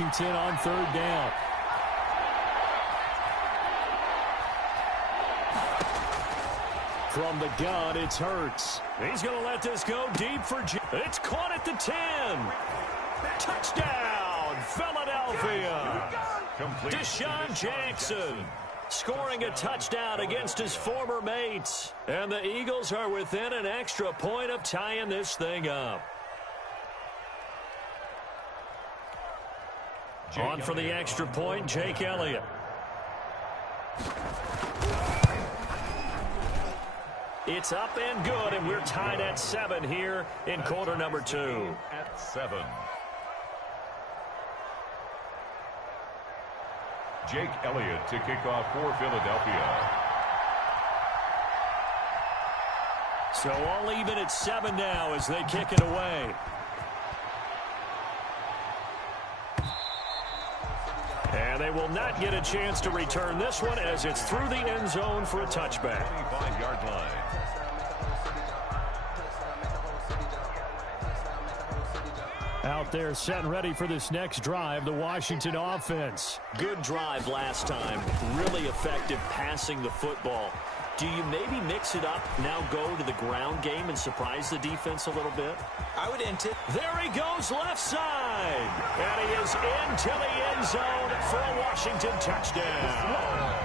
Washington on third down. From the gun, it's Hurts. He's going to let this go deep for it's caught at the 10. Touchdown, Philadelphia. Deshaun Jackson scoring a touchdown against his former mates. And the Eagles are within an extra point of tying this thing up. On for the extra point, Jake Elliott. It's up and good, and we're tied at 7 here in quarter number 2. At 7. Jake Elliott to kick off for Philadelphia. So all even at 7 now as they kick it away. And they will not get a chance to return this one as it's through the end zone for a touchback. 25-yard line. Out there set and ready for this next drive, the Washington offense. Good drive last time. Really effective passing the football. Do you maybe mix it up, now go to the ground game and surprise the defense a little bit? I would enter. There he goes left side. And he is into the end zone for a Washington touchdown.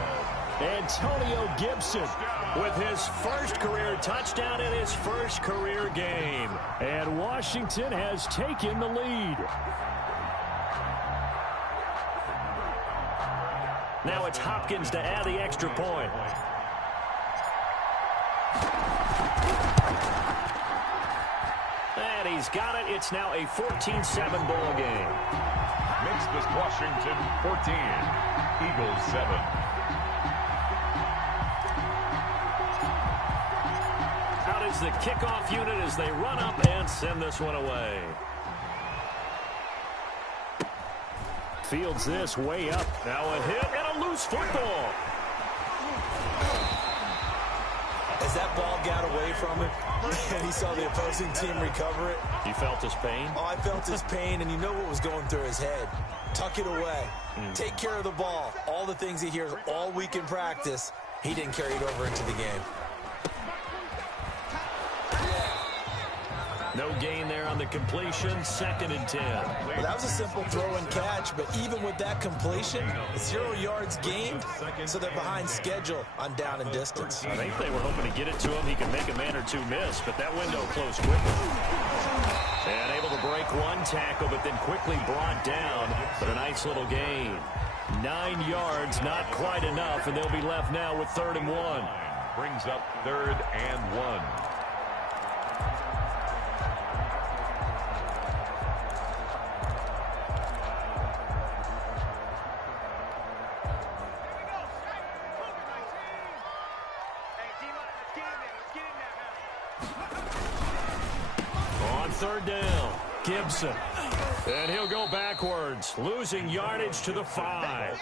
Antonio Gibson with his first career touchdown in his first career game. And Washington has taken the lead. Now it's Hopkins to add the extra point. And he's got it. It's now a 14-7 ball game. Makes this Washington 14. Eagles 7. Out is the kickoff unit as they run up and send this one away. Fields this way up. Now a hit and a loose football. As that ball got away from him and he saw the opposing team recover it. You felt his pain? Oh, I felt his pain, and you know what was going through his head. Tuck it away. Take care of the ball. All the things he hears all week in practice, he didn't carry it over into the game. No gain there on the completion. 2nd and 10. Well, that was a simple throw and catch, but even with that completion, 0 yards gained, so they're behind schedule on down and distance. I think they were hoping to get it to him. He could make a man or two miss, but that window closed quickly. And able to break one tackle, but then quickly brought down. But a nice little gain. 9 yards, not quite enough, and they'll be left now with 3rd and 1. Brings up 3rd and 1. On 3rd down, Gibson. And he'll go backwards, losing yardage to the 5.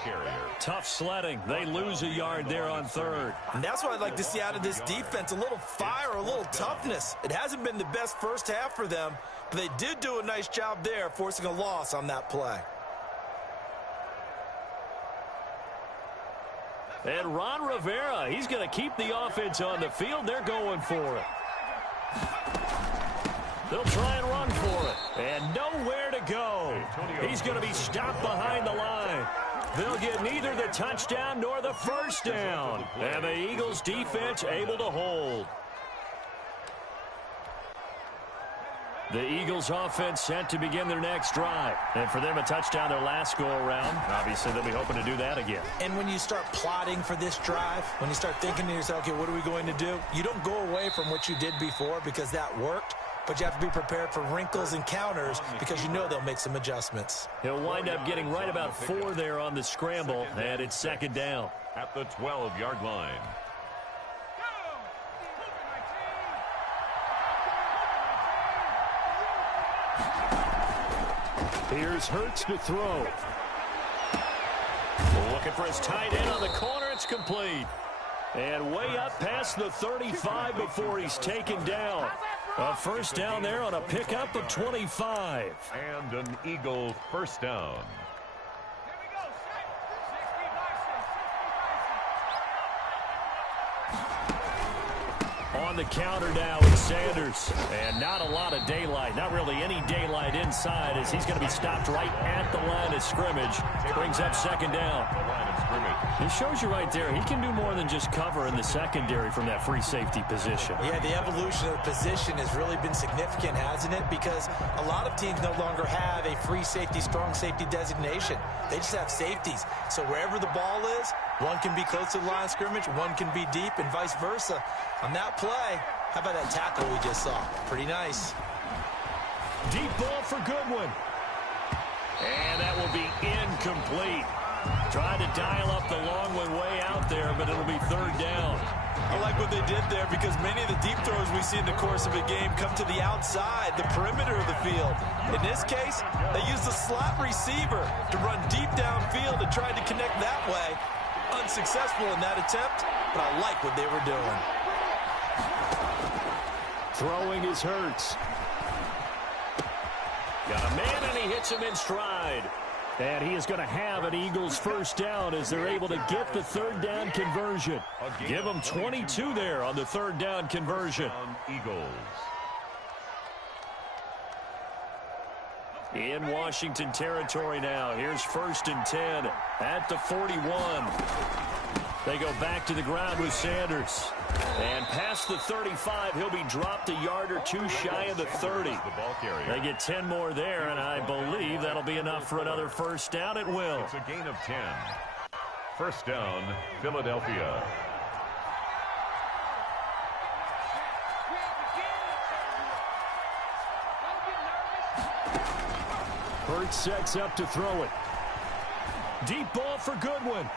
Tough sledding. They lose a yard there on 3rd. And that's what I'd like to see out of this defense, a little fire, a little toughness. It hasn't been the best first half for them, but they did do a nice job there, forcing a loss on that play. And Ron Rivera, he's going to keep the offense on the field. They're going for it. They'll try and run for it. And nowhere to go. He's going to be stopped behind the line. They'll get neither the touchdown nor the first down. And the Eagles defense able to hold. The Eagles offense set to begin their next drive. And for them, a touchdown their last go-around. Obviously, they'll be hoping to do that again. And when you start plotting for this drive, when you start thinking to yourself, okay, what are we going to do? You don't go away from what you did before because that worked. But you have to be prepared for wrinkles and counters because you know they'll make some adjustments. He'll wind up getting right about 4 there on the scramble, and it's 2nd down. At the 12-yard line. Here's Hurts to throw. Looking for his tight end on the corner. It's complete. And way up past the 35 before he's taken down. A first down there on a pickup of 25. And an Eagle first down. On the counter now is Sanders. And not a lot of daylight. Not really any daylight inside as he's going to be stopped right at the line of scrimmage. Brings up second down. It shows you right there, he can do more than just cover in the secondary from that free safety position. Yeah, the evolution of the position has really been significant, hasn't it? Because a lot of teams no longer have a free safety, strong safety designation. They just have safeties. So wherever the ball is, one can be close to the line of scrimmage, one can be deep, and vice versa. On that play, how about that tackle we just saw? Pretty nice. Deep ball for Goodwin. And that will be incomplete. Trying to dial up the long one way out there, but it'll be third down. I like what they did there because many of the deep throws we see in the course of a game come to the outside, the perimeter of the field. In this case, they used the slot receiver to run deep downfield and tried to connect that way. Unsuccessful in that attempt, but I like what they were doing. Throwing is Hurts. Got a man, and he hits him in stride. And he is going to have an Eagles first down as they're able to get the third down conversion. Give them 22 there on the third down conversion. Eagles. In Washington territory now. Here's 1st and 10 at the 41. They go back to the ground with Sanders. And past the 35, he'll be dropped a yard or two shy of the 30. They get 10 more there, and I believe that'll be enough for another first down. It will. It's a gain of 10. First down, Philadelphia. Hurts sets up to throw it. Deep ball for Goodwin.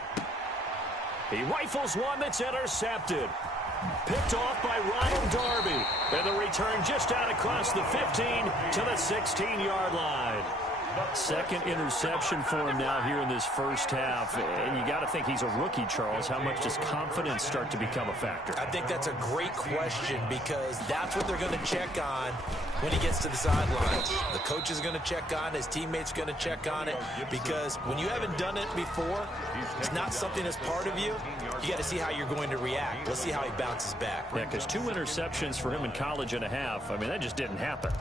He rifles one that's intercepted. Picked off by Ronald Darby. And the return just out across the 15 to the 16-yard line. Second interception for him now here in this first half. And you got to think he's a rookie, Charles. How much does confidence start to become a factor? I think that's a great question because that's what they're going to check on when he gets to the sidelines. The coach is going to check on it. His teammates are going to check on it because when you haven't done it before, it's not something that's part of you. You got to see how you're going to react. Let's see how he bounces back. Yeah, because 2 interceptions for him in college and a half. I mean, that just didn't happen.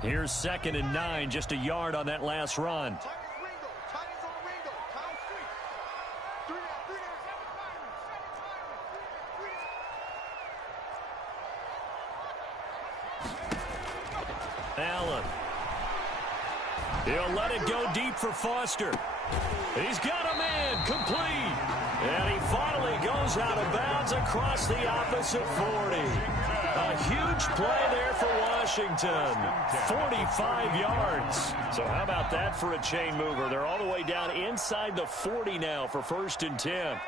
Here's 2nd and 9, just a yard on that last run. Allen. He'll let it go deep for Foster. He's got a man, complete. And he finally goes out of bounds across the opposite 40. A huge play there for Washington. 45 yards. So how about that for a chain mover? They're all the way down inside the 40 now for 1st and 10.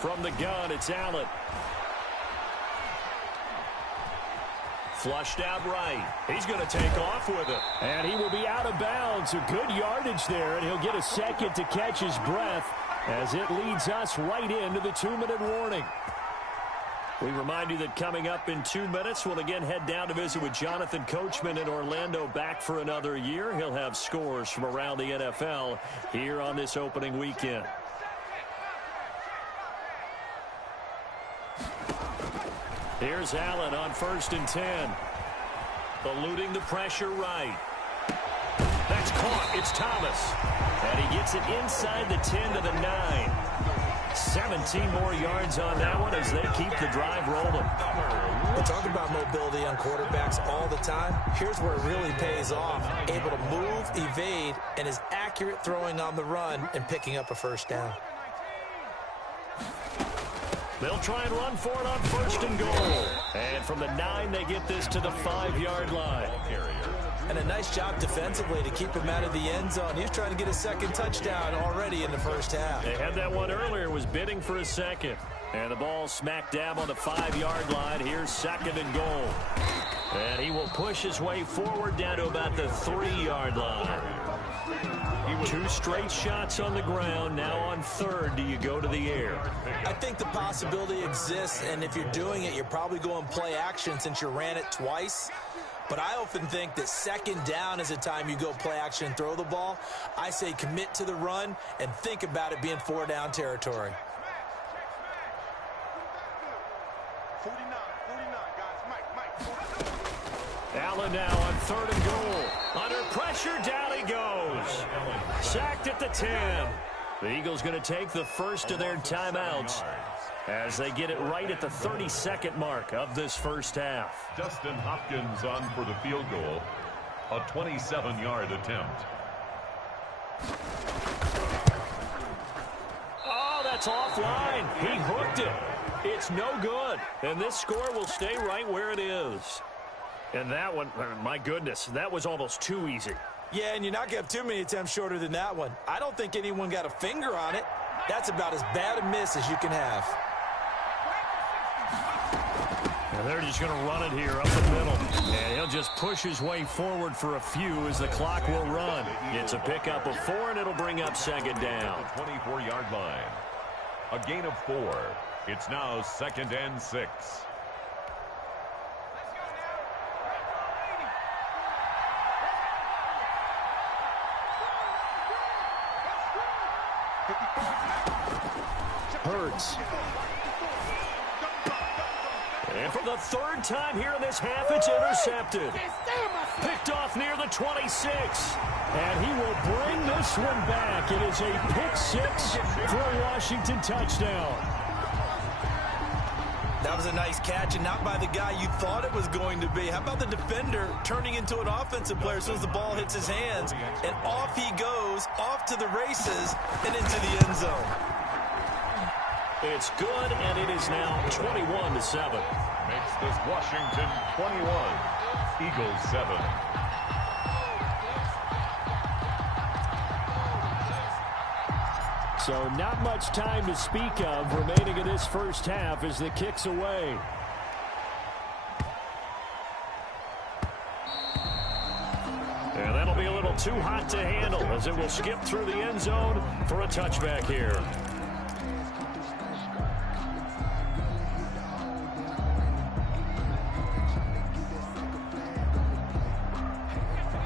From the gun, it's Allen. Flushed out right. He's going to take off with it. And he will be out of bounds. A good yardage there, and he'll get a second to catch his breath as it leads us right into the 2-minute warning. We remind you that coming up in 2 minutes, we'll again head down to visit with Jonathan Coachman in Orlando, back for another year. He'll have scores from around the NFL here on this opening weekend. Here's Allen on 1st and 10. Eluding the pressure right. That's caught. It's Thomas. And he gets it inside the 10 to the 9. 17 more yards on that one as they keep the drive rolling. We talk about mobility on quarterbacks all the time. Here's where it really pays off. Able to move, evade, and is accurate throwing on the run and picking up a first down. They'll try and run for it on 1st and goal. And from the 9, they get this to the 5-yard line. And a nice job defensively to keep him out of the end zone. He was trying to get a second touchdown already in the first half. They had that one earlier, was bidding for a second. And the ball smack dab on the 5-yard line. Here's 2nd and goal. And he will push his way forward down to about the 3-yard line. 2 straight shots on the ground. Now on 3rd, do you go to the air? I think the possibility exists, and if you're doing it, you're probably going play action since you ran it twice. But I often think that second down is a time you go play action and throw the ball. I say commit to the run and think about it being 4-down territory. 49, guys. Mike. Allen now on 3rd and goal. Under pressure, down he goes. Sacked at the 10. The Eagles going to take the first of their timeouts as they get it right at the 32nd mark of this first half. Dustin Hopkins on for the field goal. A 27-yard attempt. Oh, that's offline. He hooked it. It's no good. And this score will stay right where it is. And that one, my goodness, that was almost too easy. Yeah, and you're not going to have too many attempts shorter than that one. I don't think anyone got a finger on it. That's about as bad a miss as you can have. And they're just going to run it here up the middle. And he'll just push his way forward for a few as the clock will run. It's a pickup of 4, and it'll bring up second down. 24-yard line. A gain of 4. It's now 2nd and 6. Hurts. And for the 3rd time here in this half, it's intercepted. Picked off near the 26. And he will bring this one back. It is a pick-6 for a Washington touchdown. That was a nice catch, and not by the guy you thought it was going to be. How about the defender turning into an offensive player as soon as the ball hits his hands, and off he goes, off to the races, and into the end zone. It's good, and it is now 21-7. Makes this Washington 21. Eagles 7. So not much time to speak of remaining in this first half as the kick's away. And that'll be a little too hot to handle as it will skip through the end zone for a touchback here.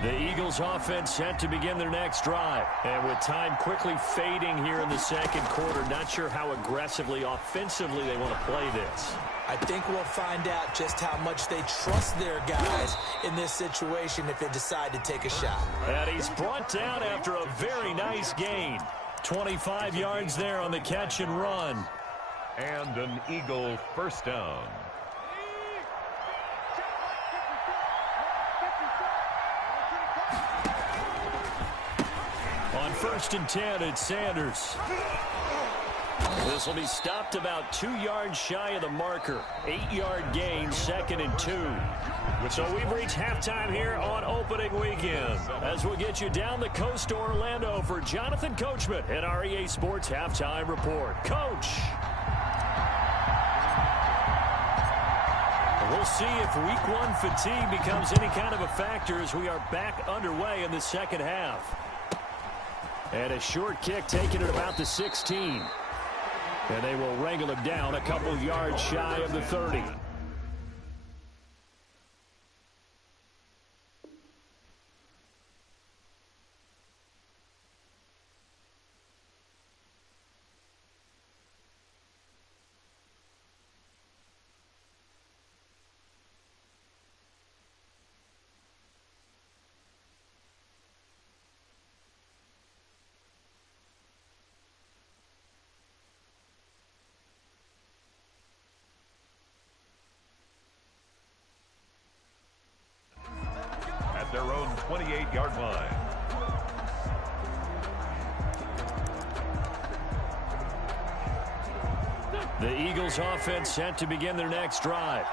The Eagles offense set to begin their next drive. And with time quickly fading here in the second quarter, not sure how aggressively, offensively they want to play this. I think we'll find out just how much they trust their guys in this situation if they decide to take a shot. And he's brought down after a very nice gain. 25 yards there on the catch and run. And an Eagle first down. On 1st and 10, it's Sanders. This will be stopped about 2 yards shy of the marker. 8-yard gain, 2nd and 2. So we've reached halftime here on opening weekend. As we'll get you down the coast to Orlando for Jonathan Coachman at our EA Sports Halftime Report. Coach. We'll see if week 1 fatigue becomes any kind of a factor as we are back underway in the second half. And a short kick taken at about the 16. And they will wrangle him down a couple yards shy of the 30. Their own 28-yard line. The Eagles offense set to begin their next drive.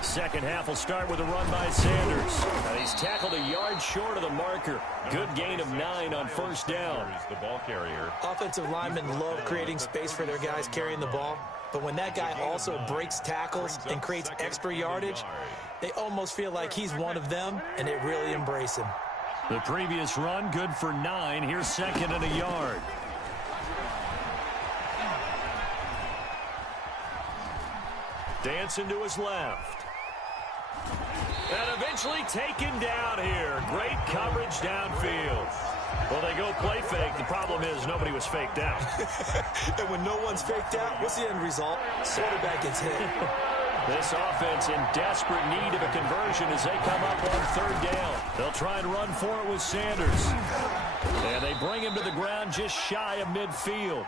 Second half will start with a run by Sanders. And he's tackled a yard short of the marker. Good gain of 9 on first down. The ball carrier. Offensive linemen love creating space for their guys carrying the ball. But when that guy also breaks tackles and creates extra yardage, they almost feel like he's one of them, and they really embrace him. The previous run, good for 9. Here's 2nd and a yard. Dancing to his left. And eventually taken down here. Great coverage downfield. Well, they go play fake. The problem is nobody was faked out. And when no one's faked out, what's the end result? Quarterback gets hit. This offense in desperate need of a conversion as they come up on third down. They'll try and run for it with Sanders. And they bring him to the ground just shy of midfield.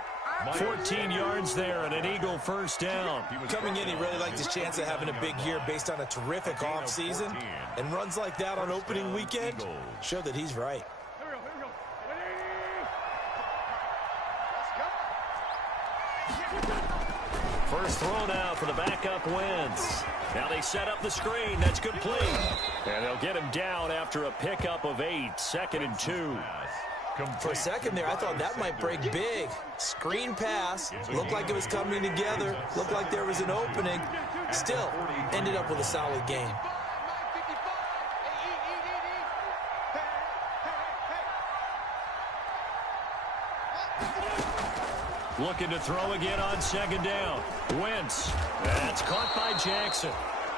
14 yards there and an Eagle first down. Coming in, he really liked his chance of having a big year based on a terrific offseason. And runs like that on opening weekend show that he's right. First throw now for the backup Wentz. Now they set up the screen. That's complete. And they'll get him down after a pickup of 8. 2nd and 2. For a second there, I thought that might break big. Screen pass. Looked like it was coming together. Looked like there was an opening. Still, ended up with a solid game. Looking to throw again on 2nd down. Wentz. That's caught by Jackson.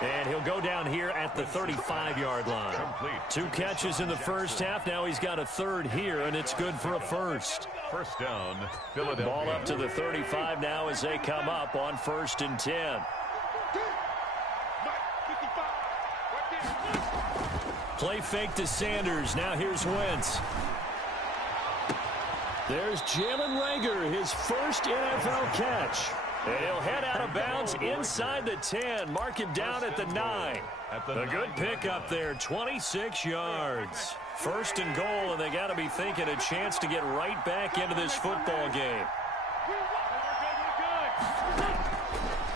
And he'll go down here at the 35-yard line. 2 catches in the first half. Now he's got a 3rd here, and it's good for a first. First down, Philadelphia. Ball up to the 35 now as they come up on 1st and 10. Play fake to Sanders. Now here's Wentz. There's Jalen Reagor, his first NFL catch. And he'll head out of bounds inside the 10. Mark him down at the 9. A good pickup there, 26 yards. 1st and goal, and they got to be thinking a chance to get right back into this football game.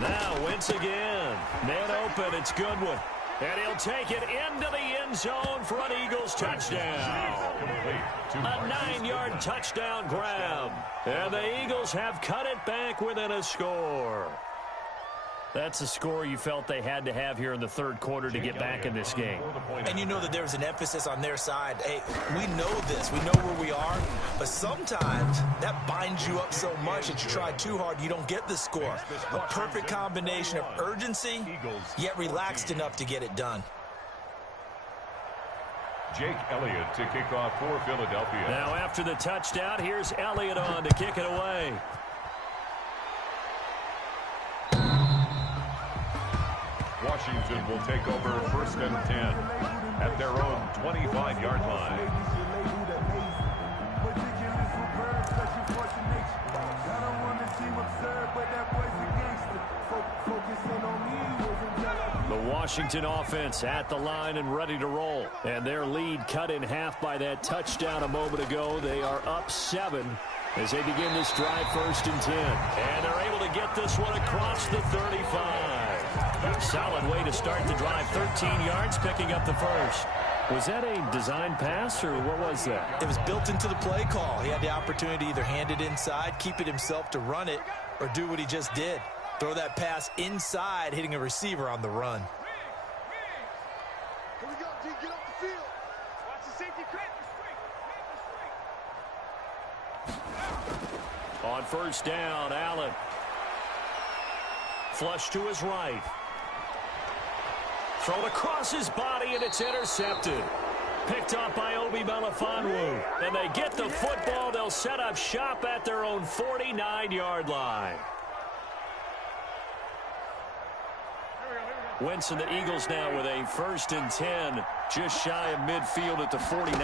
Now Wentz again. Man open, it's Goodwin. And he'll take it into the end zone for an Eagles touchdown. A 9-yard touchdown grab. And the Eagles have cut it back within a score. That's a score you felt they had to have here in the 3rd quarter to get back in this game. And you know that there was an emphasis on their side. Hey, we know this. We know where we are. But sometimes that binds you up so much that you try too hard, you don't get the score. A perfect combination of urgency, yet relaxed enough to get it done. Jake Elliott to kick off for Philadelphia. Now after the touchdown, here's Elliott on to kick it away. Washington will take over 1st and 10 at their own 25-yard line. The Washington offense at the line and ready to roll. And their lead cut in half by that touchdown a moment ago. They are up 7 as they begin this drive 1st and 10. And they're able to get this one across the 35. Solid way to start the drive. 13 yards, picking up the first. Was that a design pass, or what was that? It was built into the play call. He had the opportunity to either hand it inside, keep it himself to run it, or do what he just did. Throw that pass inside, hitting a receiver on the run. Here we go, D. Get off the field. Watch the safety crack. On 1st down, Allen. Flush to his right. Thrown across his body, and it's intercepted. Picked up by Obi Melifonwu. And they get the football. They'll set up shop at their own 49-yard line. Wentz and the Eagles now with a 1st and 10, just shy of midfield at the 49.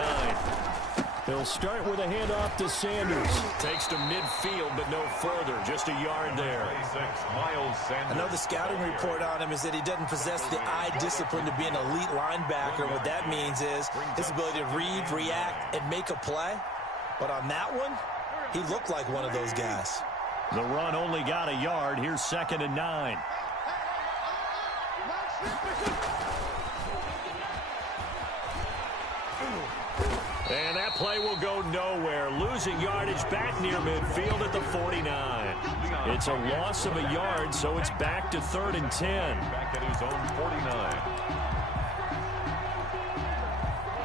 They'll start with a handoff to Sanders. Takes to midfield, but no further. Just a yard there. I know the scouting report on him is that he doesn't possess the eye discipline to be an elite linebacker. What that means is his ability to read, react, and make a play. But on that one, he looked like one of those guys. The run only got a yard. Here's 2nd and 9. And that play will go nowhere. Losing yardage back near midfield at the 49. It's a loss of a yard, so it's back to 3rd and 10. Back at his own 49.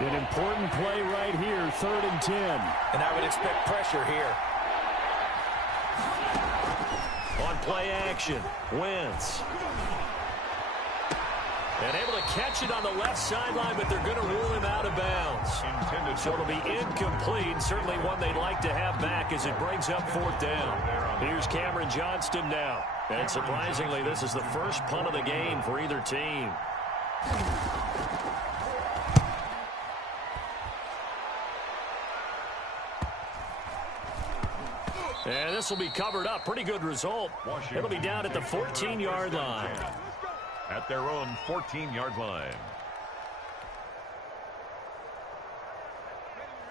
An important play right here, 3rd and 10. And I would expect pressure here. On play action, Wentz. And able to catch it on the left sideline, but they're going to rule him out of bounds. So it'll be incomplete. Certainly one they'd like to have back as it brings up 4th down. Here's Cameron Johnston now. And surprisingly, this is the first punt of the game for either team. And this will be covered up. Pretty good result. It'll be down at the 14-yard line. At their own 14-yard line.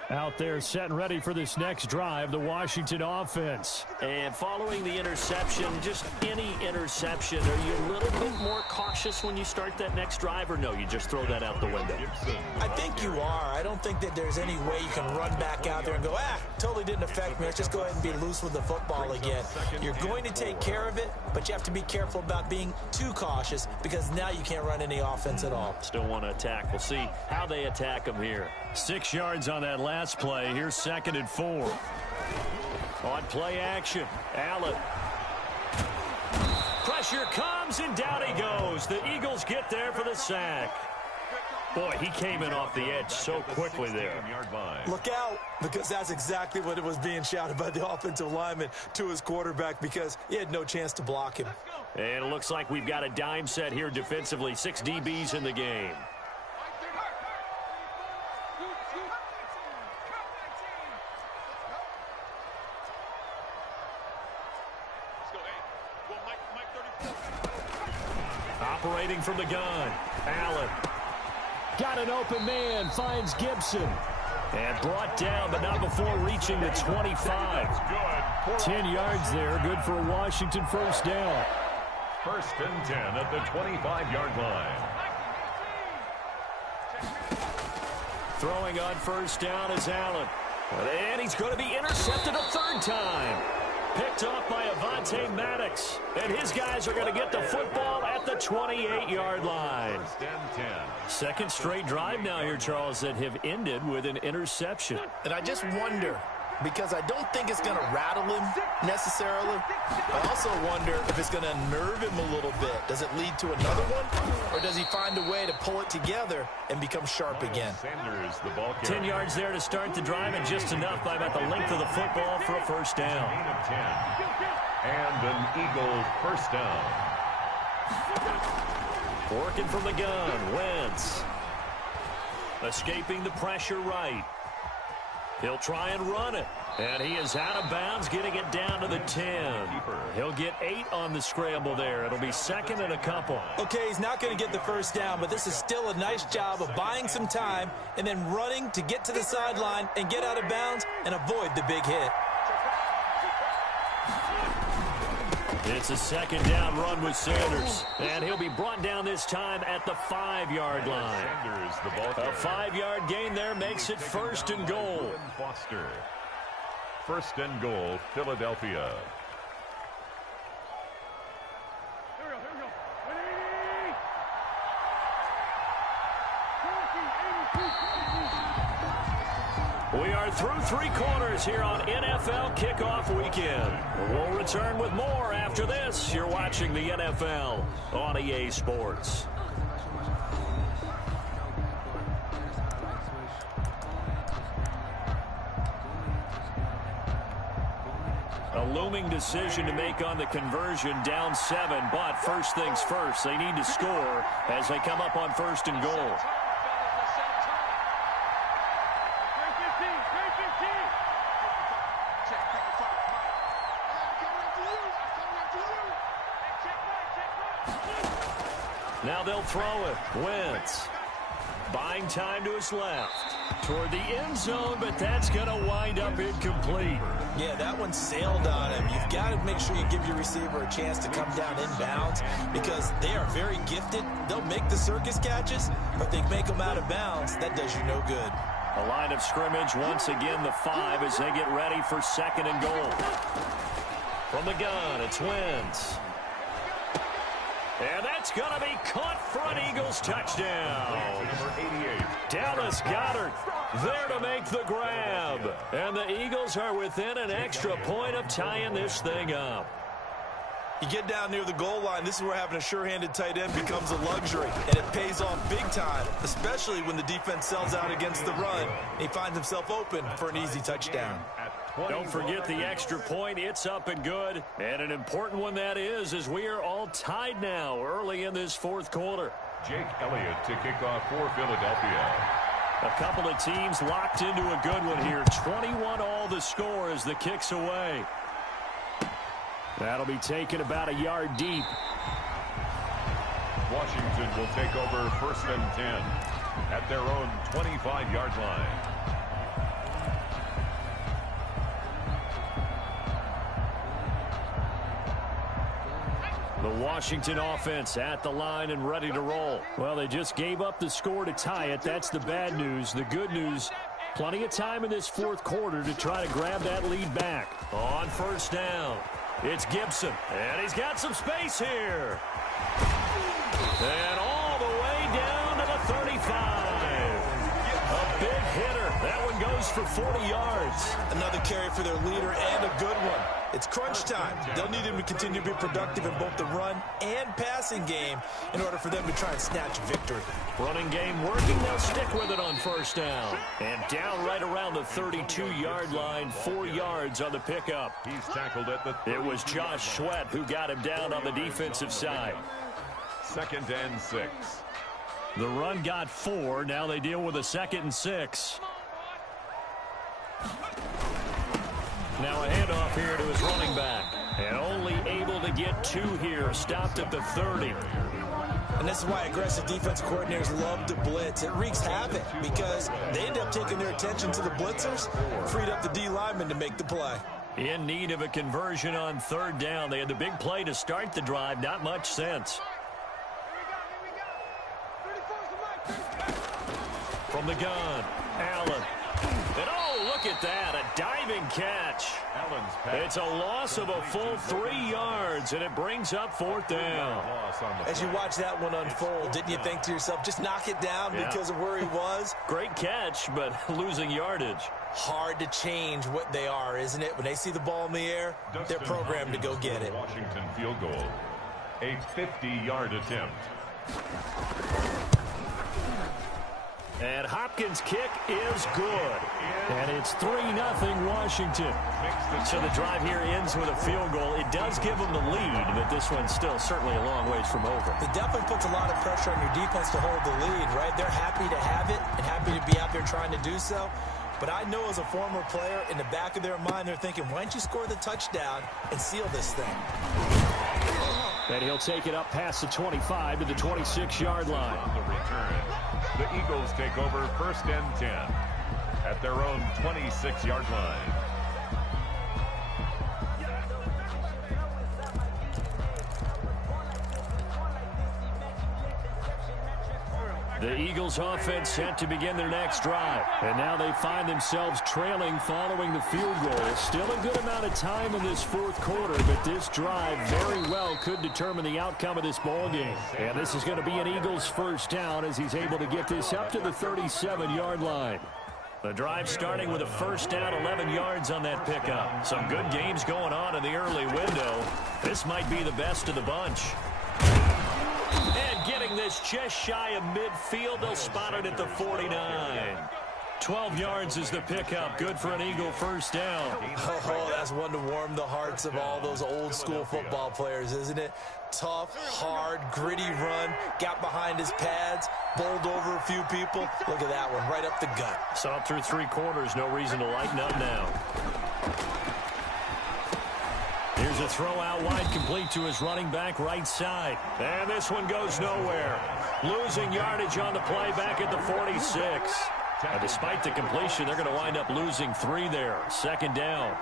Out there set and ready for this next drive, the Washington offense. And following the interception, just any interception, are you a little bit more cautious when you start that next drive, or no, you just throw that out the window? I think you are. I don't think that there's any way you can run back out there and go, totally didn't affect me. Let's just go ahead and be loose with the football again. You're going to take care of it, but you have to be careful about being too cautious because now you can't run any offense at all. Still want to attack. We'll see how they attack them here. 6 yards on that last play. Here's 2nd and 4. On play action, Allen. Pressure comes, and down he goes. The Eagles get there for the sack. Boy, he came in off the edge so quickly there. Look out, because that's exactly what it was being shouted by the offensive lineman to his quarterback because he had no chance to block him. And it looks like we've got a dime set here defensively. 6 DBs in the game. Operating from the gun, Allen. Got an open man, finds Gibson. And brought down, but not before reaching the 25. 10 yards there, good for a Washington 1st down. 1st and 10 at the 25-yard line. Throwing on 1st down is Allen. And he's going to be intercepted a 3rd time. Picked off by Avonte Maddox. And his guys are going to get the football at the 28-yard line. 1st and 10. 2nd straight drive now here, Charles, that have ended with an interception. And I just wonder, because I don't think it's going to rattle him necessarily. I also wonder if it's going to unnerve him a little bit. Does it lead to another one? Or does he find a way to pull it together and become sharp again? Sanders, the ball 10 yards there to start the drive, and just enough by about the length of the football for a 1st down. 10. And an Eagle 1st down. Working from the gun, Wentz. Escaping the pressure right. He'll try and run it. And he is out of bounds, getting it down to the 10. He'll get 8 on the scramble there. It'll be 2nd and a couple. Okay, he's not going to get the 1st down, but this is still a nice job of buying some time and then running to get to the sideline and get out of bounds and avoid the big hit. It's a 2nd down run with Sanders. And he'll be brought down this time at the 5-yard line. Sanders, the ball A 5-yard gain there makes it 1st and goal. Foster. 1st and goal, Philadelphia. We are through 3 quarters here on NFL Kickoff Weekend. We'll return with more after this. You're watching the NFL on EA Sports. A looming decision to make on the conversion, down 7, but first things first, they need to score as they come up on 1st and goal. Now they'll throw it. Wentz buying time to his left toward the end zone, but that's going to wind up incomplete. Yeah, that one sailed on him. You've got to make sure you give your receiver a chance to come down inbounds because they are very gifted. They'll make the circus catches, but they make them out of bounds. That does you no good. A line of scrimmage, once again the 5 as they get ready for 2nd and goal. From the gun, it's Wentz. And that's going to be caught for an Eagles touchdown. Number 88. Dallas Goedert there to make the grab. And the Eagles are within an extra point of tying this thing up. You get down near the goal line, this is where having a sure-handed tight end becomes a luxury, and it pays off big time, especially when the defense sells out against the run, and he finds himself open for an easy touchdown. Don't forget the extra point. It's up and good, and an important one that is, as we are all tied now early in this fourth quarter. Jake Elliott to kick off for Philadelphia. A couple of teams locked into a good one here. 21 all the score as the kick's away. That'll be taken about a yard deep. Washington will take over 1st and 10 at their own 25-yard line. The Washington offense at the line and ready to roll. Well, they just gave up the score to tie it. That's the bad news. The good news, plenty of time in this fourth quarter to try to grab that lead back. On 1st down, it's Gibson, and he's got some space here. And all the way down to the 35. A big hitter. That one goes for 40 yards. Another carry for their leader and a good one. It's crunch time. They'll need him to continue to be productive in both the run and passing game in order for them to try and snatch victory. Running game working. They'll stick with it on 1st down. And down right around the 32-yard line, 4 yards on the pickup. He's tackled at the 30. It was Josh Sweat who got him down on the defensive side. 2nd and 6. The run got 4. Now they deal with a 2nd and 6. Now a handoff here to his running back. And only able to get 2 here. Stopped at the 30. And this is why aggressive defense coordinators love to blitz. It wreaks havoc because they end up taking their attention to the blitzers, freed up the D lineman to make the play. In need of a conversion on 3rd down. They had the big play to start the drive. Not much sense. From the gun, Allen. And oh, look at that, a diving catch. It's a loss of a full 3 yards, and it brings up 4th down. As you watch that one unfold, didn't you think to yourself, just knock it down because of where he was? Great catch, but losing yardage. Hard to change what they are, isn't it? When they see the ball in the air, they're programmed to go get it. Washington field goal. A 50-yard attempt. And Hopkins' kick is good. And it's 3-0 Washington. So the drive here ends with a field goal. It does give them the lead, but this one's still certainly a long ways from over. It definitely puts a lot of pressure on your defense to hold the lead, right? They're happy to have it and happy to be out there trying to do so. But I know as a former player, in the back of their mind, they're thinking, why don't you score the touchdown and seal this thing? And he'll take it up past the 25 to the 26-yard line. On the return, the Eagles take over 1st and 10 at their own 26-yard line. The Eagles offense set to begin their next drive. And now they find themselves trailing following the field goal. Still a good amount of time in this fourth quarter, but this drive very well could determine the outcome of this ball game. And this is going to be an Eagles 1st down as he's able to get this up to the 37-yard line. The drive starting with a 1st down, 11 yards on that pickup. Some good games going on in the early window. This might be the best of the bunch. And getting this just shy of midfield, they'll spot it at the 49. 12 yards is the pickup. Good for an Eagle 1st down. Oh, that's one to warm the hearts of all those old school football players, isn't it? Tough, hard, gritty run. Got behind his pads, bowled over a few people. Look at that one, right up the gut. Saw it through 3 quarters. No reason to lighten up now. Here's a throw out wide, complete to his running back right side. And this one goes nowhere. Losing yardage on the play back at the 46. Despite the completion, they're going to wind up losing 3 there. 2nd down.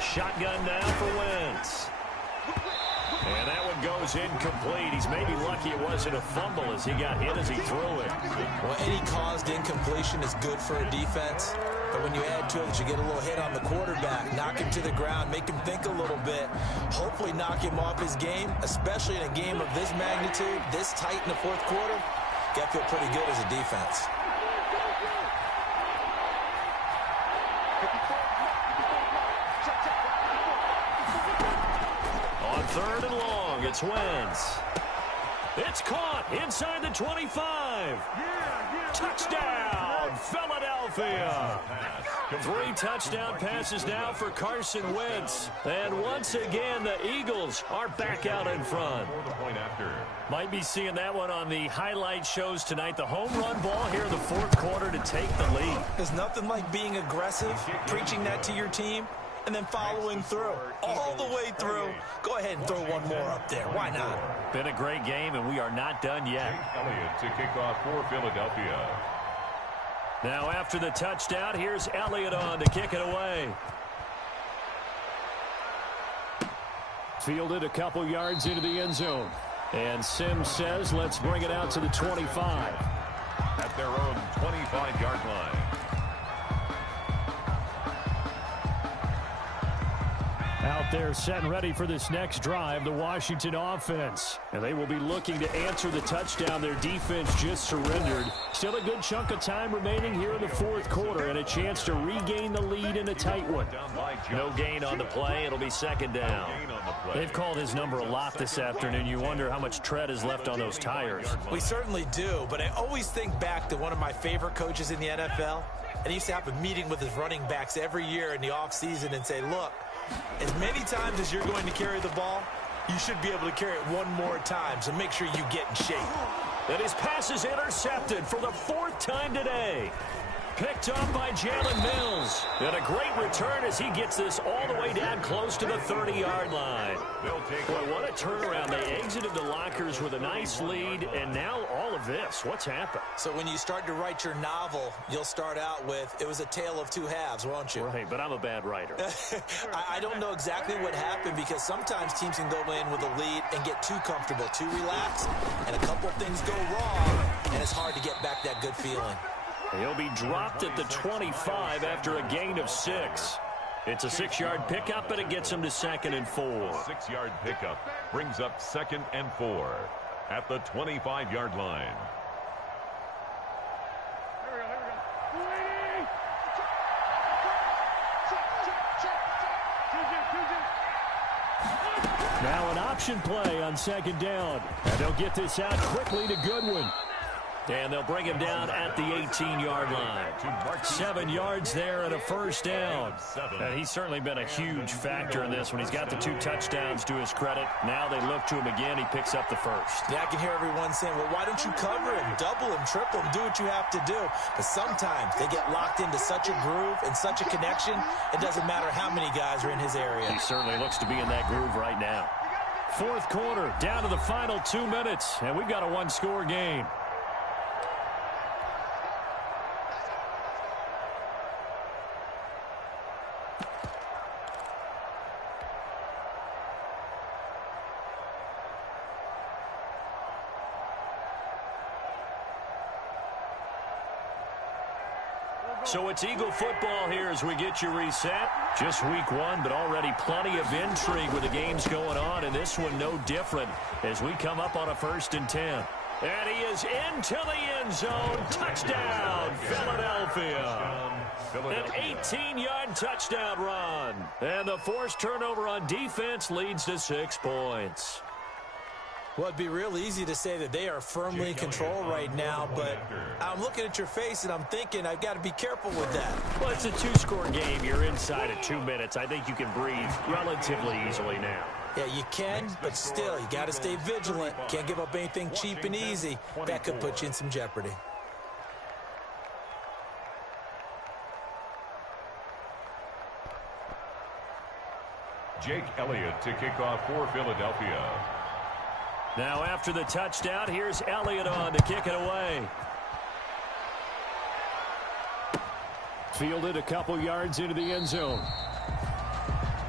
Shotgun now for Wentz. goes incomplete. He's maybe lucky it wasn't a fumble as he got hit as he threw it. Well, any caused incompletion is good for a defense. But when you add to it that you get a little hit on the quarterback, knock him to the ground, make him think a little bit, hopefully knock him off his game, especially in a game of this magnitude, this tight in the fourth quarter, you got to feel pretty good as a defense. On 3rd and long, it's Wentz. It's caught inside the 25. Touchdown, Philadelphia. 3 touchdown passes now for Carson Wentz. And once again, the Eagles are back out in front. Might be seeing that one on the highlight shows tonight. The home run ball here in the fourth quarter to take the lead. There's nothing like being aggressive, preaching that to your team, and then following through, all the way through. Go ahead and throw one more up there. Why not? Been a great game, and we are not done yet. Jake Elliott to kick off for Philadelphia. Now after the touchdown, here's Elliott on to kick it away. Fielded a couple yards into the end zone. And Sims says, let's bring it out to the 25. At their own 25-yard line. Out there set and ready for this next drive, the Washington offense. And they will be looking to answer the touchdown their defense just surrendered. Still a good chunk of time remaining here in the fourth quarter and a chance to regain the lead in a tight one. No gain on the play. It'll be 2nd down. They've called his number a lot this afternoon. You wonder how much tread is left on those tires. We certainly do, but I always think back to one of my favorite coaches in the NFL. And he used to have a meeting with his running backs every year in the offseason and say, look, as many times as you're going to carry the ball, you should be able to carry it one more time, so make sure you get in shape. And his pass is intercepted for the 4th time today. Picked up by Jalen Mills. And a great return as he gets this all the way down close to the 30-yard line. Boy, what a turnaround. They exited the lockers with a nice lead, and now all of this. What's happened? So when you start to write your novel, you'll start out with, it was a tale of 2 halves, won't you? Right, but I'm a bad writer. I don't know exactly what happened because sometimes teams can go in with a lead and get too comfortable, too relaxed, and a couple of things go wrong, and it's hard to get back that good feeling. He'll be dropped at the 25 after a gain of 6. It's a 6-yard pickup, and it gets him to 2nd and 4. 6-yard pickup brings up 2nd and 4 at the 25-yard line. Now an option play on 2nd down. And they'll get this out quickly to Goodwin. And they'll bring him down at the 18-yard line. 7 yards there and a 1st down. And he's certainly been a huge factor in this when he's got the 2 touchdowns to his credit. Now they look to him again. He picks up the 1st. Yeah, I can hear everyone saying, well, why don't you cover him, double him, triple him, do what you have to do. But sometimes they get locked into such a groove and such a connection, it doesn't matter how many guys are in his area. He certainly looks to be in that groove right now. Fourth quarter, down to the final 2 minutes, and we've got a 1-score game. So it's Eagle football here as we get you reset. Just week 1, but already plenty of intrigue with the games going on, and this one no different as we come up on a 1st and 10. And he is into the end zone. Touchdown, Philadelphia. An 18-yard touchdown run. And the forced turnover on defense leads to 6 points. Well, it'd be real easy to say that they are firmly in control right now, but I'm looking at your face and I'm thinking I've got to be careful with that. Well, it's a 2-score game. You're inside of 2 minutes. I think you can breathe relatively easily now. Yeah, you can, but still, you got to stay vigilant. Can't give up anything cheap and easy. That could put you in some jeopardy. Jake Elliott to kick off for Philadelphia. Now after the touchdown, here's Elliott on to kick it away. Fielded a couple yards into the end zone.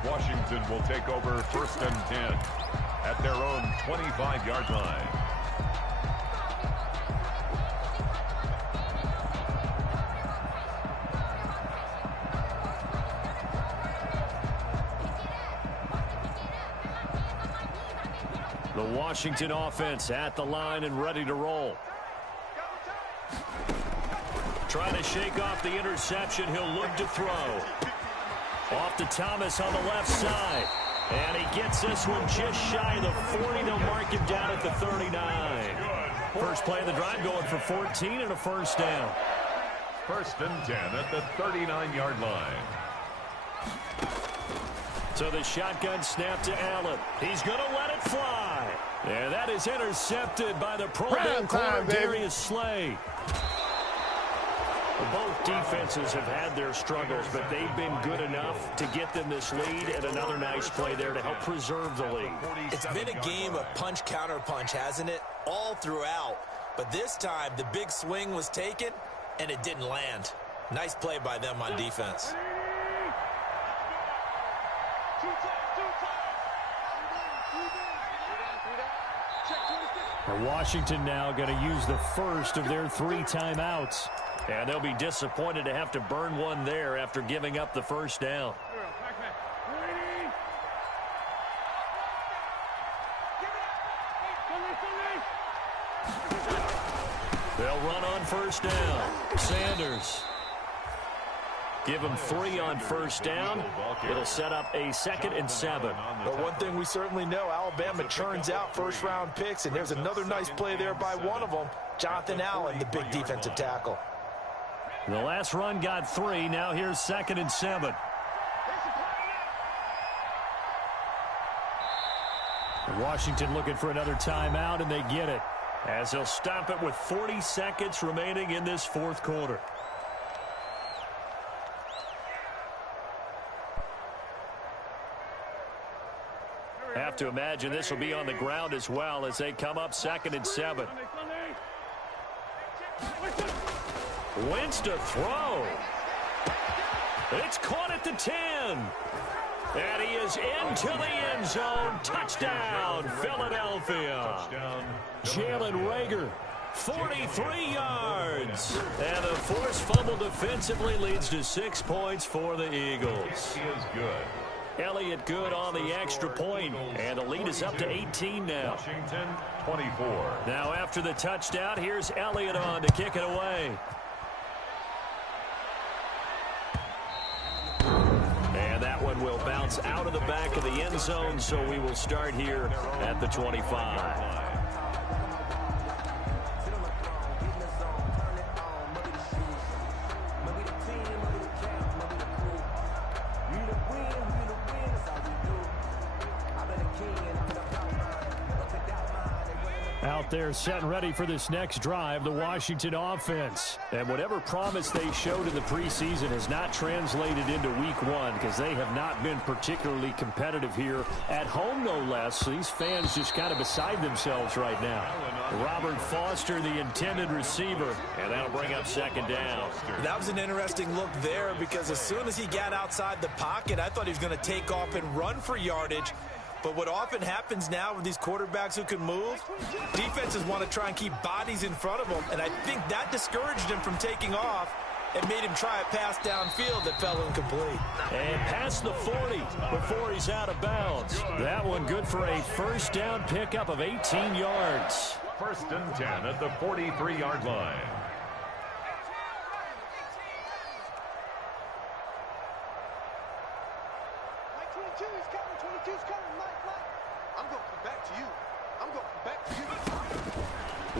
Washington will take over 1st and 10. at their own 25-yard line. The Washington offense at the line and ready to roll. Trying to shake off the interception. He'll look to throw. Off to Thomas on the left side. And he gets this one just shy of the 40. They'll mark him down at the 39. First play of the drive going for 14 and a first down. First and 10 at the 39-yard line. So the shotgun snap to Allen. He's going to let it fly. And that is intercepted by the Pro Bowl corner, Darius Slay. Both defenses have had their struggles, but they've been good enough to get them this lead, and another nice play there to help preserve the lead. It's been a game of punch-counter-punch, hasn't it? All throughout. But this time, the big swing was taken, and it didn't land. Nice play by them on defense. And Washington now going to use the first of their 3 timeouts. And they'll be disappointed to have to burn one there after giving up the first down. They'll run on first down. Sanders. Give him 3 on first down. It'll set up a 2nd and 7. But one thing we certainly know, Alabama churns out first-round picks, and there's another nice play there by one of them, Jonathan Allen, the big defensive tackle. The last run got 3. Now here's 2nd and 7. Washington looking for another timeout, and they get it, as they'll stop it with 40 seconds remaining in this 4th quarter. Have to imagine this will be on the ground as well as they come up 2nd and 7. Wentz to throw. It's caught at the 10. And he is into the end zone. Touchdown, Philadelphia. Jalen Reagor, 43 yards. And the forced fumble defensively leads to 6 points for the Eagles. He is good. Elliott good on the extra point, and the lead is up to 18 now. Washington, 24. Now after the touchdown, here's Elliott on to kick it away. And that one will bounce out of the back of the end zone, so we will start here at the 25. Out there set and ready for this next drive, the Washington offense. And whatever promise they showed in the preseason has not translated into week 1 because they have not been particularly competitive here at home, no less. So these fans just kind of beside themselves right now. Robert Foster, the intended receiver, and that'll bring up 2nd down. That was an interesting look there because as soon as he got outside the pocket, I thought he was going to take off and run for yardage. But what often happens now with these quarterbacks who can move, defenses want to try and keep bodies in front of them, and I think that discouraged him from taking off and made him try a pass downfield that fell incomplete. And past the 40 before he's out of bounds. That one good for a first down pickup of 18 yards. First and 10 at the 43-yard line.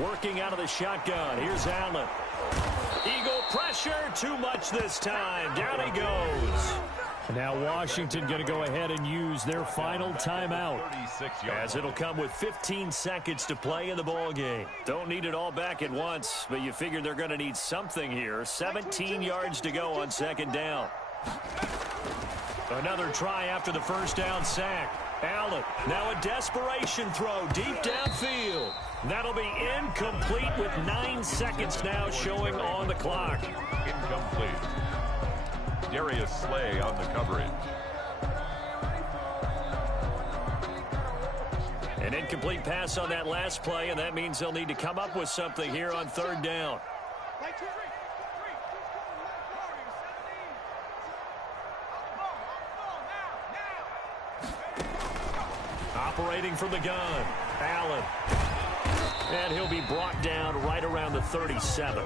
Working out of the shotgun. Here's Allen. Eagle pressure. Too much this time. Down he goes. Now Washington going to go ahead and use their final timeout, as it'll come with 15 seconds to play in the ball game. Don't need it all back at once, but you figure they're going to need something here. 17 yards to go on 2nd down. Another try after the first down sack. Allen, now a desperation throw deep downfield. That'll be incomplete with 9 seconds now showing on the clock. Incomplete. Darius Slay on the coverage. An incomplete pass on that last play, and that means they'll need to come up with something here on third down. Operating from the gun, Allen. And he'll be brought down right around the 37.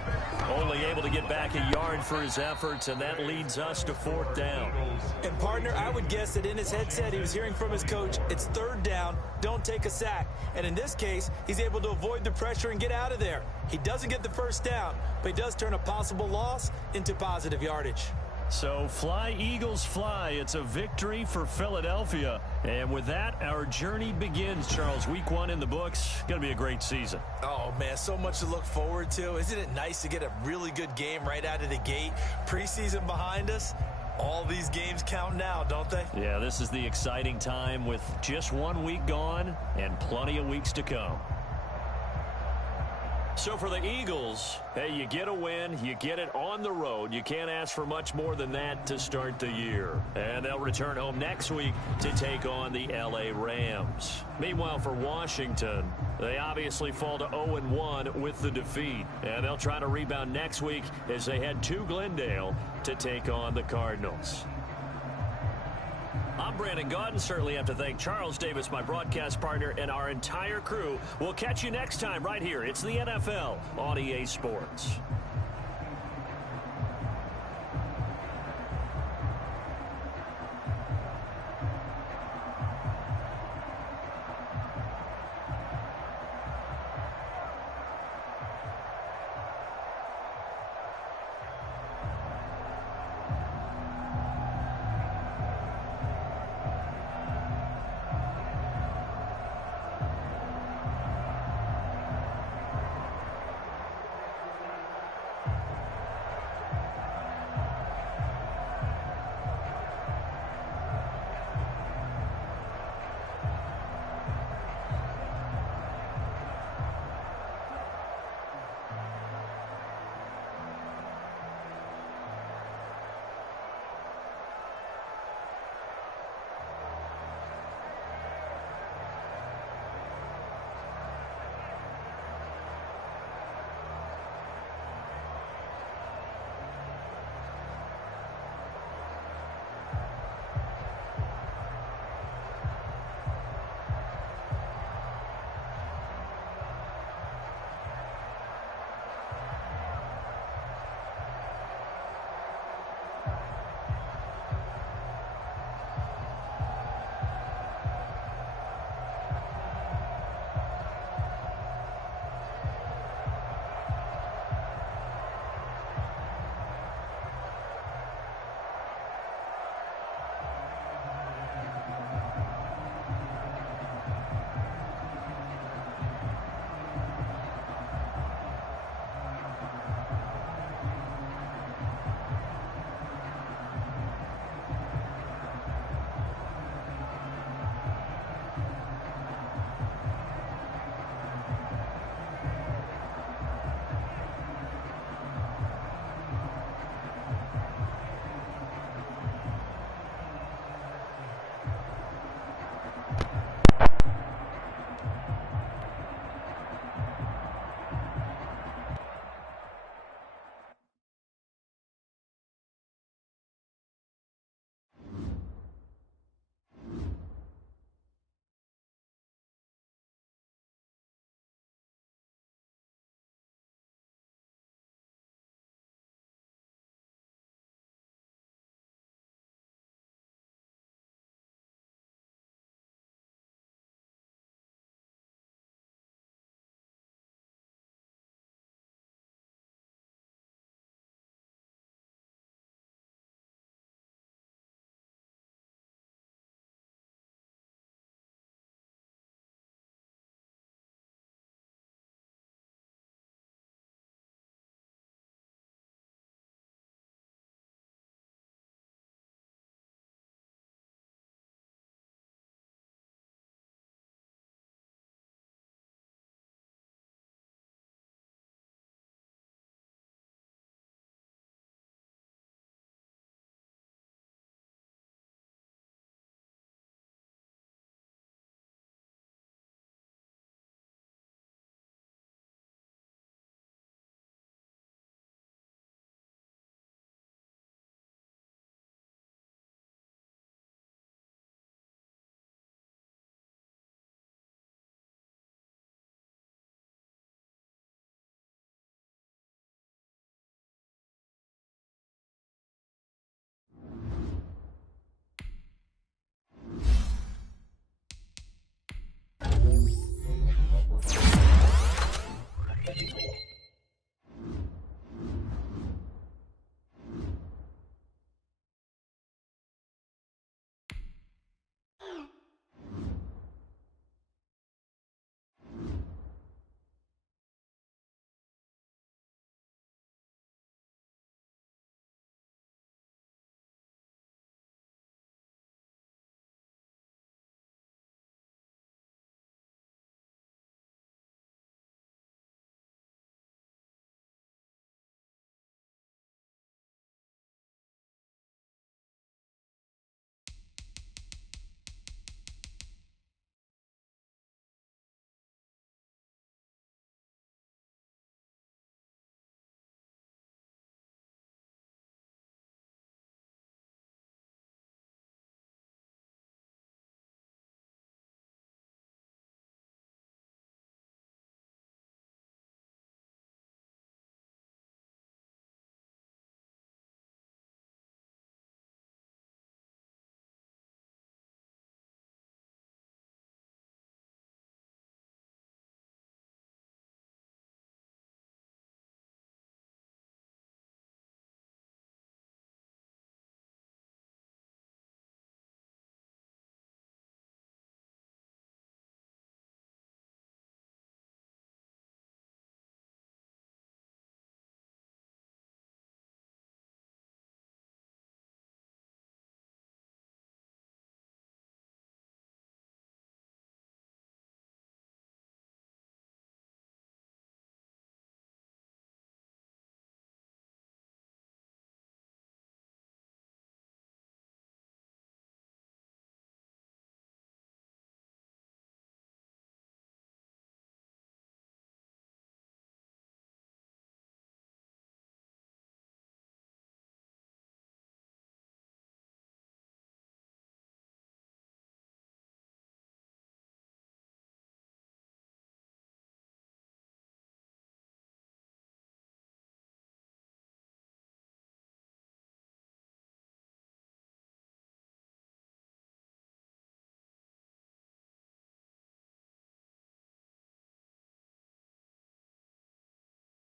Only able to get back a yard for his efforts, and that leads us to fourth down. And, partner, I would guess that in his headset he was hearing from his coach, it's third down, don't take a sack. And in this case, he's able to avoid the pressure and get out of there. He doesn't get the first down, but he does turn a possible loss into positive yardage. So fly, Eagles, fly. It's a victory for Philadelphia. And with that, our journey begins, Charles. Week 1 in the books. Going to be a great season. Oh, man, so much to look forward to. Isn't it nice to get a really good game right out of the gate? Preseason behind us. All these games count now, don't they? Yeah, this is the exciting time with just 1 week gone and plenty of weeks to come. So for the Eagles, hey, you get a win, you get it on the road. You can't ask for much more than that to start the year. And they'll return home next week to take on the LA Rams. Meanwhile, for Washington, they obviously fall to 0-1 with the defeat. And they'll try to rebound next week as they head to Glendale to take on the Cardinals. I'm Brandon Gaudin. Certainly have to thank Charles Davis, my broadcast partner, and our entire crew. We'll catch you next time right here. It's the NFL on EA Sports.